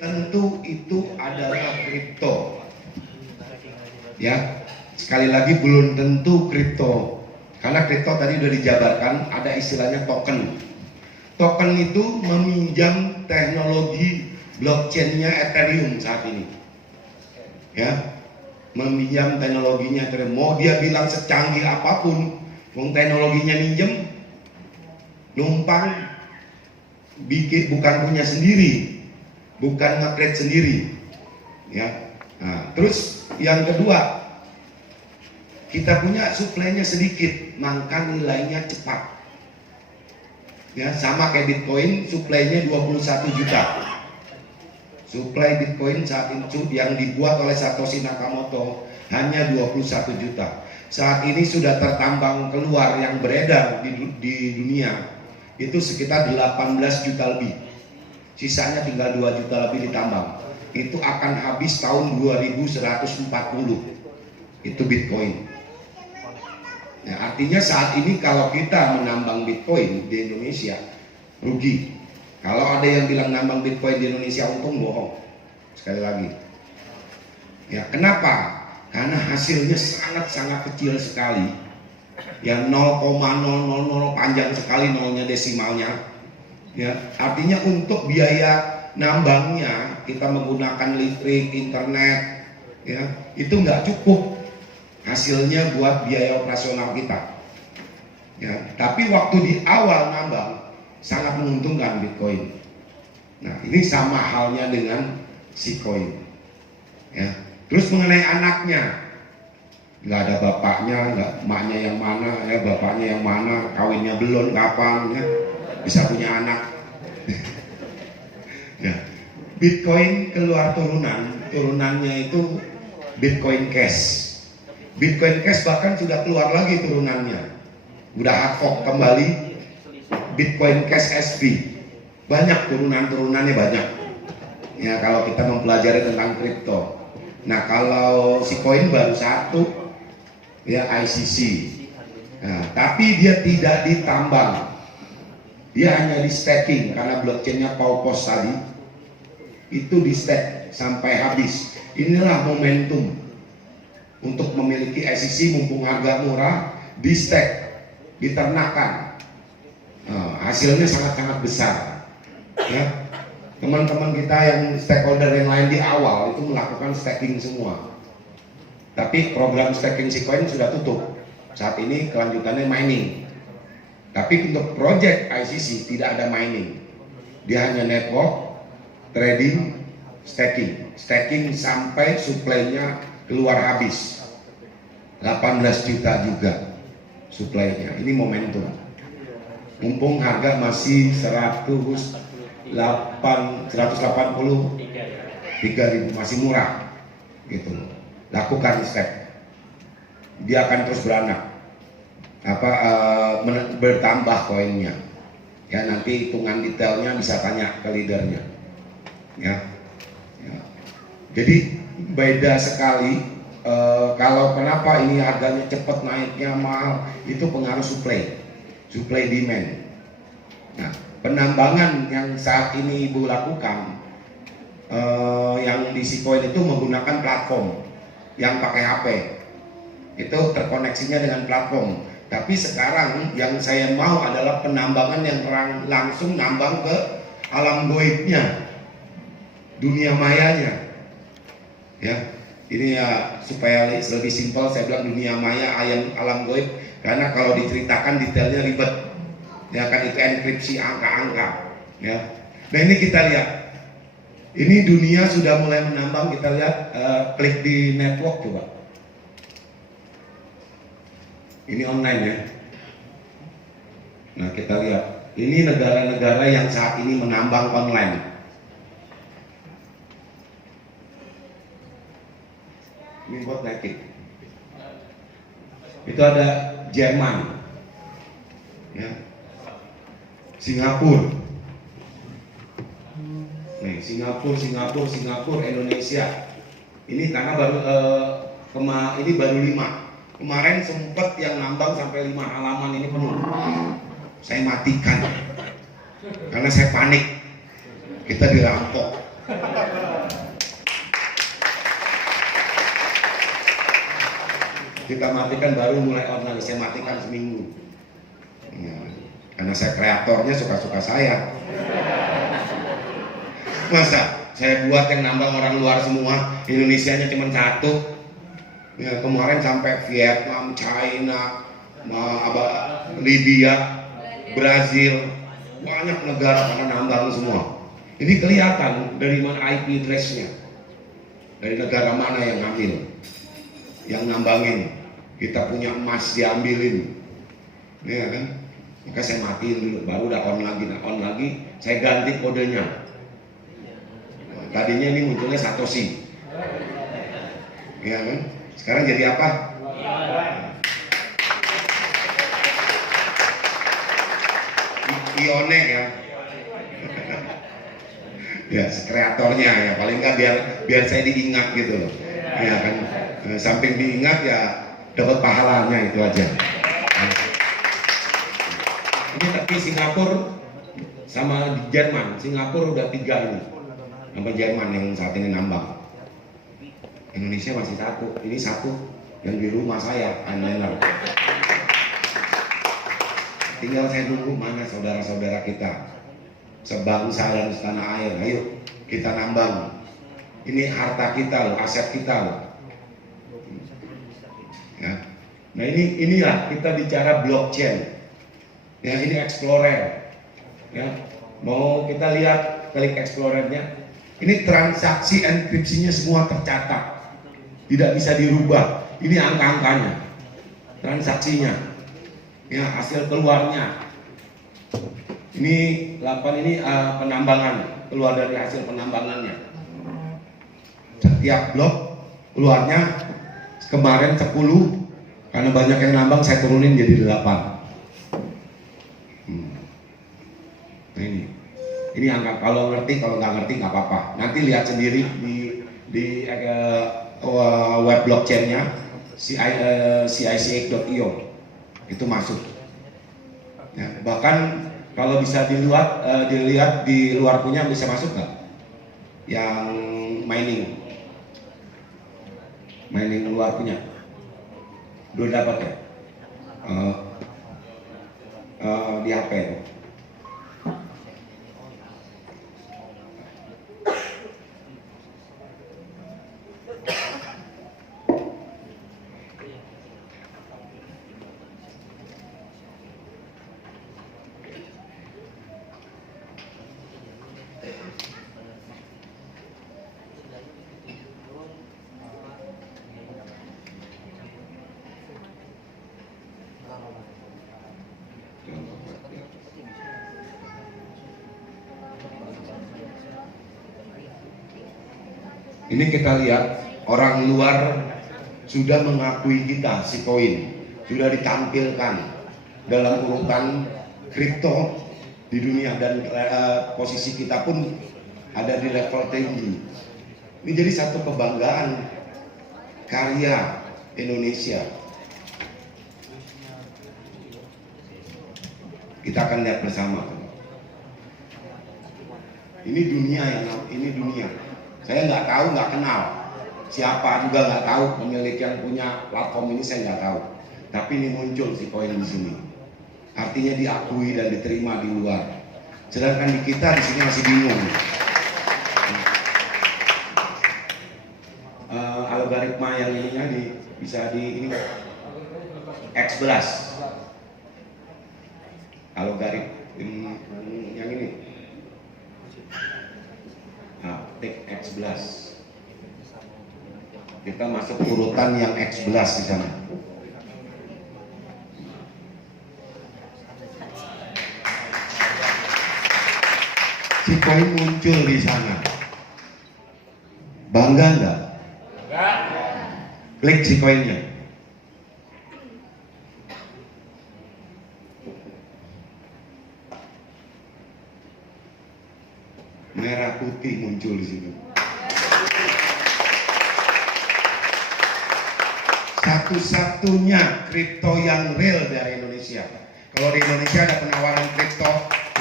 tentu itu adalah kripto. Ya, sekali lagi belum tentu kripto. Karena kripto tadi sudah dijabarkan, ada istilahnya token. Token itu meminjam teknologi blockchain-nya Ethereum saat ini. Ya, meminjam teknologinya Ethereum. Mau dia bilang secanggih apapun, teknologinya minjem, numpang, bikin bukan punya sendiri, bukan nge-create sendiri. Ya, nah, terus yang kedua, kita punya suplainya sedikit, maka nilainya cepat. Ya, sama kayak Bitcoin, suplainya 21 juta. Suplai Bitcoin saat itu yang dibuat oleh Satoshi Nakamoto hanya 21 juta. Saat ini sudah tertambang keluar yang beredar di dunia itu sekitar 18 juta lebih. Sisanya tinggal 2 juta lebih ditambang. Itu akan habis tahun 2140. Itu Bitcoin. Ya, artinya saat ini kalau kita menambang Bitcoin di Indonesia rugi. Kalau ada yang bilang nambang Bitcoin di Indonesia untung, bohong. Sekali lagi. Ya, kenapa? Karena hasilnya sangat-sangat kecil sekali. Ya 0,000 panjang sekali nolnya desimalnya. Ya, artinya untuk biaya nambangnya kita menggunakan listrik, internet, ya, itu nggak cukup hasilnya buat biaya operasional kita. Ya, tapi waktu di awal nambang sangat menguntungkan Bitcoin. Nah, ini sama halnya dengan si koin. Ya, terus mengenai anaknya, nggak ada bapaknya, nggak emaknya yang mana, ya bapaknya yang mana, kawinnya belum kapan, ya bisa punya anak. Ya, Bitcoin keluar turunannya itu Bitcoin Cash. Bitcoin Cash bahkan sudah keluar lagi turunannya, udah hard fork kembali. Bitcoin Cash SV banyak turunannya banyak. Ya, kalau kita mempelajari tentang kripto. Nah, kalau si koin baru satu, ya ICC. Nah, tapi dia tidak ditambang, dia hanya di staking karena blockchainnya Paupos tadi itu di stake sampai habis. Inilah momentum untuk memiliki ICC mumpung harga murah, di stake, diternakan. Hasilnya sangat-sangat besar. Ya, teman-teman kita yang stakeholder yang lain di awal itu melakukan staking semua. Tapi program staking si koin sudah tutup. Saat ini kelanjutannya mining. Tapi untuk project ICC tidak ada mining. Dia hanya network, trading, staking. Staking sampai suplainya keluar habis. 18 juta juga suplainya. Ini momentum. Mumpung harga masih 180 3.000 masih murah gitu. Lakukan step, dia akan terus beranak bertambah koinnya. Ya, nanti hitungan detailnya bisa tanya ke leadernya. Ya. Jadi beda sekali. Kalau kenapa ini harganya cepat naiknya mahal, itu pengaruh supply demand. Nah, penambangan yang saat ini Ibu lakukan yang di Sikoin itu menggunakan platform yang pakai HP, itu terkoneksinya dengan platform. Tapi sekarang yang saya mau adalah penambangan yang langsung nambang ke alam goibnya, dunia mayanya. Ya, ini ya supaya lebih simpel saya bilang dunia maya, alam goib. Karena kalau diceritakan detailnya ribet, ya kan, itu enkripsi angka-angka. Ya, nah ini kita lihat, ini dunia sudah mulai menambang. Kita lihat, klik di network coba. Ini online ya. Nah kita lihat, ini negara-negara yang saat ini menambang online. Ini buat naikin. Itu ada Jerman, ya, Singapura, nih Singapura, Indonesia. Ini karena baru ini baru 5. Kemarin sempat yang nambang sampai 5 halaman ini penuh. Saya matikan karena saya panik. Kita dirampok. Kita matikan baru mulai online, saya matikan seminggu. Ya, karena saya kreatornya suka-suka saya. Masa saya buat yang nambang orang luar semua, Indonesianya cuma satu. Ya, kemarin sampai Vietnam, China, Libya, Brazil, banyak negara pada nambang semua. Ini kelihatan dari mana IP address-nya, dari negara mana yang ngambil, yang nambangin. Kita punya emas diambilin, ya kan? Maka saya matiin dulu, baru udah on lagi, saya ganti kodenya. Nah, tadinya ini munculnya Satoshi, ya kan? Sekarang jadi apa? Ione ya. Ya, kreatornya ya, paling nggak biar saya diingat gitu loh, ya kan? Samping diingat ya dapat pahalanya, itu aja. Ini tapi Singapura sama di Jerman, Singapura udah 3 ini, sama Jerman yang saat ini nambang. Indonesia masih satu, ini satu yang di rumah saya, Anliner. Tinggal saya nunggu mana saudara-saudara kita sebangsa dan setanah air. Ayo kita nambang. Ini harta kita loh, aset kita loh. Ya. Nah inilah kita bicara blockchain. Ya, ini Explorer. Ya. Mau kita lihat, klik Explorernya. Ini transaksi enkripsinya semua tercatat, tidak bisa dirubah. Ini angka-angkanya, transaksinya, ya hasil keluarnya. Ini 8 ini penambangan, keluar dari hasil penambangannya. Setiap blok keluarnya kemarin 10, karena banyak yang nambang saya turunin jadi 8. Nah ini angka, kalau ngerti, kalau nggak ngerti nggak apa-apa. Nanti lihat sendiri di web blockchainnya CICX.io itu masuk. Ya, bahkan kalau bisa dilihat di luar punya bisa masuk nggak? Yang mining luar punya, belum dapat ya? Di HP. Ini kita lihat orang luar sudah mengakui kita, si koin sudah ditampilkan dalam urutan kripto di dunia, dan posisi kita pun ada di level tinggi. Ini jadi satu kebanggaan karya Indonesia. Kita akan lihat bersama. Ini dunia. Saya nggak tahu, nggak kenal. Siapa juga nggak tahu pemilik yang punya platform ini, saya nggak tahu. Tapi ini muncul si koin di sini. Artinya diakui dan diterima di luar. Sedangkan di kita di sini masih bingung. Algoritma yang ininya bisa di ini X11. Algoritma yang ini. Tik X11. Kita masuk urutan yang X11 di sana. Si koin muncul di sana. Bangga nggak? Klik si koinnya. Merah putih muncul di situ. Satu-satunya kripto yang real dari Indonesia. Kalau di Indonesia ada penawaran kripto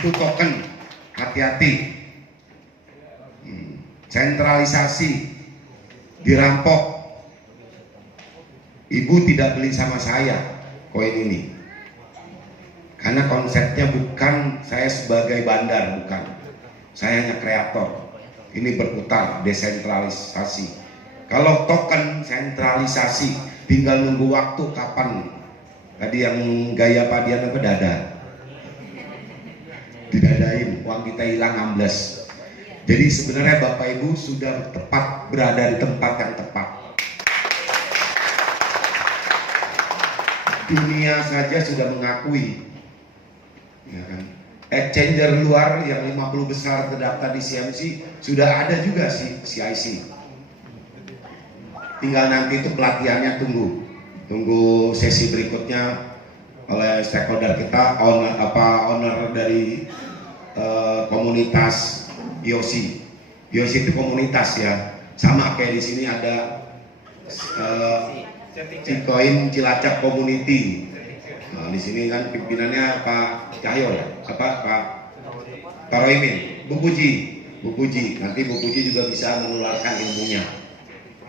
itu token, hati-hati. sentralisasi, dirampok. Ibu tidak beli sama saya koin ini, karena konsepnya bukan saya sebagai bandar, bukan. Saya hanya kreator. Ini berputar, desentralisasi. Kalau token sentralisasi, tinggal nunggu waktu kapan. Tadi yang gaya padian apa dada? Didadain, uang kita hilang ambles. Jadi sebenarnya Bapak Ibu sudah tepat berada di tempat yang tepat. Dunia saja sudah mengakui, ya kan? Exchanger luar yang 50 besar terdaftar di CMC sudah ada juga sih CIC. Tinggal nanti itu pelatihannya tunggu sesi berikutnya oleh stakeholder kita, owner dari komunitas IOC. IOC itu komunitas ya, sama kayak di sini ada Bitcoin Cilacap Community. Nah, di sini kan pimpinannya Pak Cahyo ya, Pak Taroimin, Bu Puji. Nanti Bu Puji juga bisa menularkan ilmunya.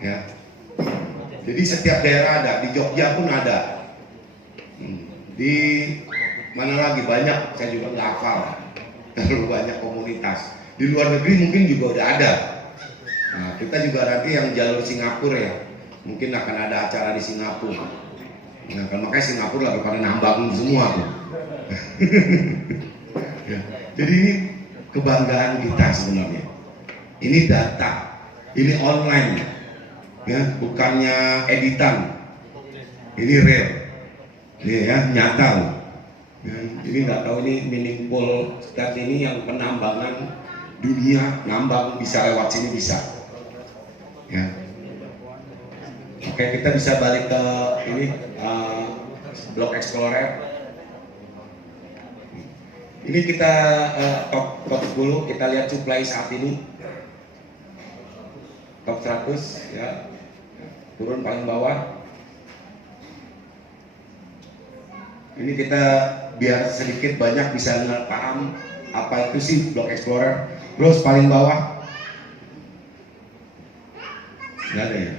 Ya. Jadi setiap daerah ada, di Jogja pun ada. Di mana lagi banyak, saya juga nggak hafal. Terlalu banyak komunitas. Di luar negeri mungkin juga udah ada. Nah, kita juga nanti yang jalur Singapura ya. Mungkin akan ada acara di Singapura. Nah, kan makanya Singapura lagi pada nambang semua tuh. Ya. Jadi ini kebanggaan kita sebenarnya. Ini data, ini online, ya, bukannya editan. Ini real, ini ya nyata. Ya, ini nggak tahu ini meaningful stat ini yang penambangan dunia nambang bisa lewat sini bisa. Ya. Oke, kita bisa balik ke ini Block Explorer. Ini kita top dulu, kita lihat supply saat ini. Top 100 ya. Turun paling bawah. Ini kita biar sedikit banyak bisa paham apa itu sih Block Explorer. Terus paling bawah nggak ada ya?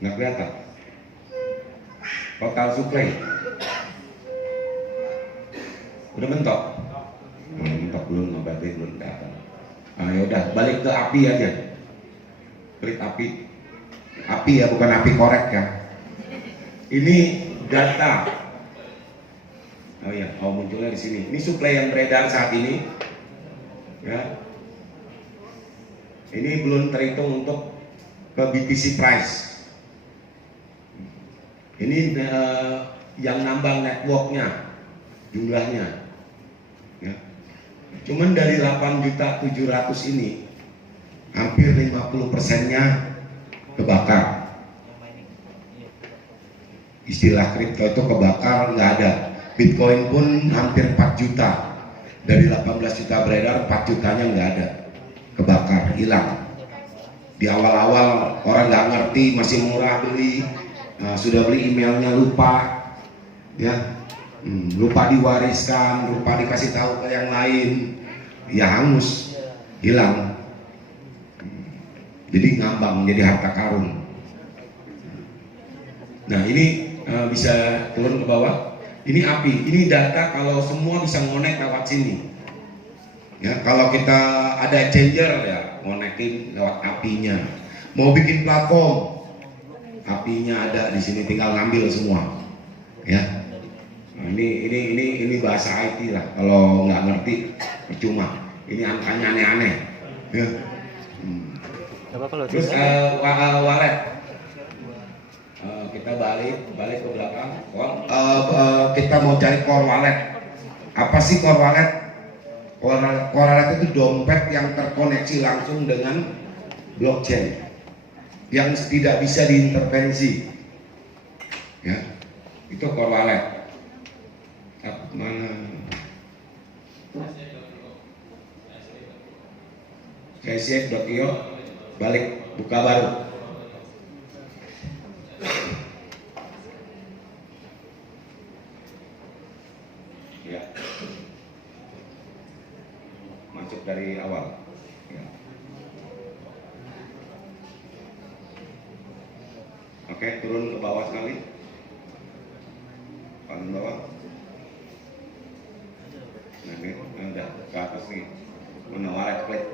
Nggak kelihatan. Total supply udah mentok. Mentok belum, berarti belum kelihatan. Nah, yaudah balik ke api aja. Klik api ya, bukan api korek ya. Ini data. Oh ya, munculnya di sini. Ini supply yang beredar saat ini. Ya. Ini belum terhitung untuk ke BTC price. Ini yang nambang networknya, jumlahnya. Ya. Cuman dari 8.700.000 ini, hampir 50%-nya kebakar. Istilah kripto itu kebakar, nggak ada. Bitcoin pun hampir 4 juta. Dari 18 juta beredar, 4 jutanya nggak ada. Kebakar, hilang. Di awal-awal orang nggak ngerti, masih murah beli. Sudah beli emailnya lupa, ya, lupa diwariskan, lupa dikasih tahu ke yang lain, ya hangus, hilang. Jadi ngambang, jadi harta karun. Nah ini bisa turun ke bawah. Ini api, ini data kalau semua bisa ngonek lewat sini. Ya, kalau kita ada exchanger ya ngonekin lewat apinya. Mau bikin platform, apinya ada di sini, tinggal ngambil semua. Ya, nah, ini bahasa IT lah. Kalau nggak ngerti percuma. Ini angkanya aneh-aneh. Ya. Terus wallet. Kita balik ke belakang. Kita mau cari core wallet. Apa sih core wallet? Core wallet itu dompet yang terkoneksi langsung dengan blockchain, yang tidak bisa diintervensi. Ya, itu core wallet. Mana? Cashsafe.io, balik buka baru. Ya, masuk dari awal. Ya. Oke, turun ke bawah sekali. Paling bawah. Oke, udah ke atas nih. Mana wallet, klik.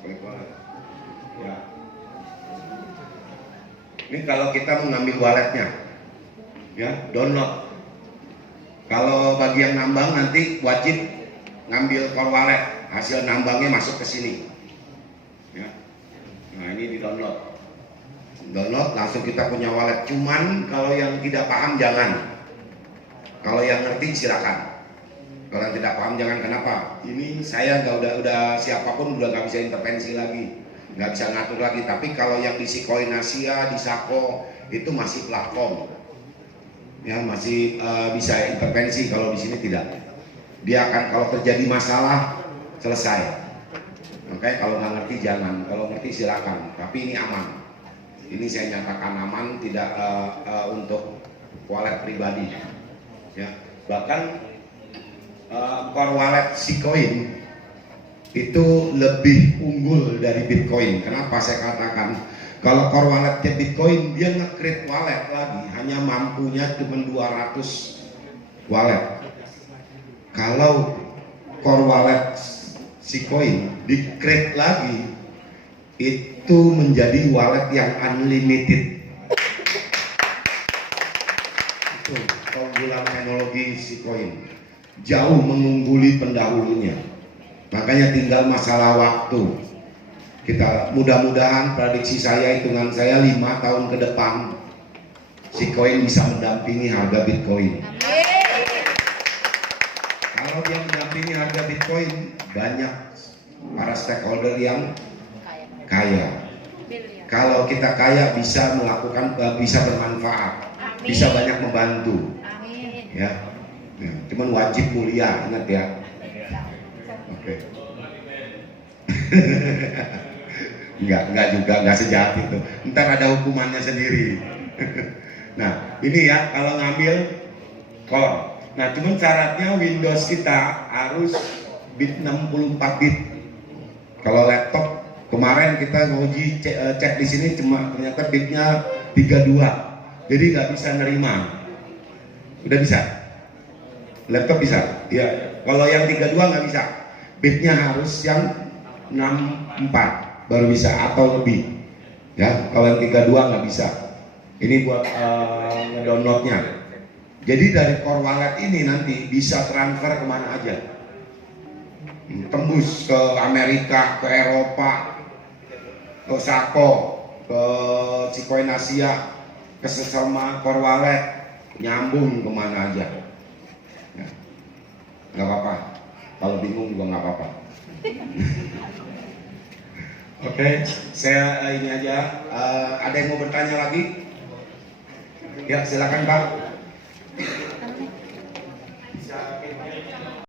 Klik wallet. Ya. Ini kalau kita mengambil walletnya, ya, download. Kalau bagi yang nambang nanti wajib ngambil core wallet, hasil nambangnya masuk ke sini. Ya. Nah, ini di download. Download langsung kita punya wallet. Cuman kalau yang tidak paham jangan. Kalau yang ngerti silakan. Kalau yang tidak paham jangan. Kenapa? Ini saya udah siapapun udah nggak bisa intervensi lagi, nggak bisa ngatur lagi. Tapi kalau yang di Sikoin Asia, di Sako itu masih platform, ya masih bisa intervensi. Kalau di sini tidak. Dia akan kalau terjadi masalah selesai. Oke, kalau nggak ngerti jangan. Kalau ngerti silakan. Tapi ini aman. Ini saya nyatakan aman, tidak untuk wallet pribadi. Ya, bahkan core wallet Sikoin itu lebih unggul dari Bitcoin. Kenapa saya katakan? Kalau core walletnya Bitcoin, dia nge-create wallet lagi, hanya mampunya cuma 200 wallet. Kalau core wallet Sikoin di-create lagi, itu menjadi wallet yang unlimited. Itu keunggulan teknologi Sikoin, jauh mengungguli pendahulunya. Makanya tinggal masalah waktu. Kita mudah-mudahan prediksi saya, hitungan saya 5 tahun ke depan Sikoin bisa mendampingi harga Bitcoin. Kalau dia mendampingi harga Bitcoin, banyak para stakeholder yang kaya. Kalau kita kaya bisa melakukan, bisa bermanfaat, bisa banyak membantu. Ya, ya. Cuman wajib mulia, ingat ya. Oke. Enggak juga, enggak sejahat itu. Ntar ada hukumannya sendiri. Nah, ini ya kalau ngambil core. Nah, cuman syaratnya Windows kita harus bit 64 bit. Kalau laptop kemarin kita nguji cek di sini cuma ternyata bitnya 32, jadi nggak bisa nerima. Udah bisa? Laptop bisa? Ya. Kalau yang 32 nggak bisa. Bitnya harus yang 64 baru bisa atau lebih. Ya. Kalau yang 32 nggak bisa. Ini buat ngedownloadnya. Jadi dari core wallet ini nanti bisa transfer kemana aja. Tembus ke Amerika, ke Eropa, ke Sako, ke Sikoin Asia, ke sesama core wallet, nyambung kemana aja. Ya. Nggak apa-apa, kalau bingung juga nggak apa-apa. Oke, saya ini aja. Ada yang mau bertanya lagi? Ya, silakan Pak. Bisa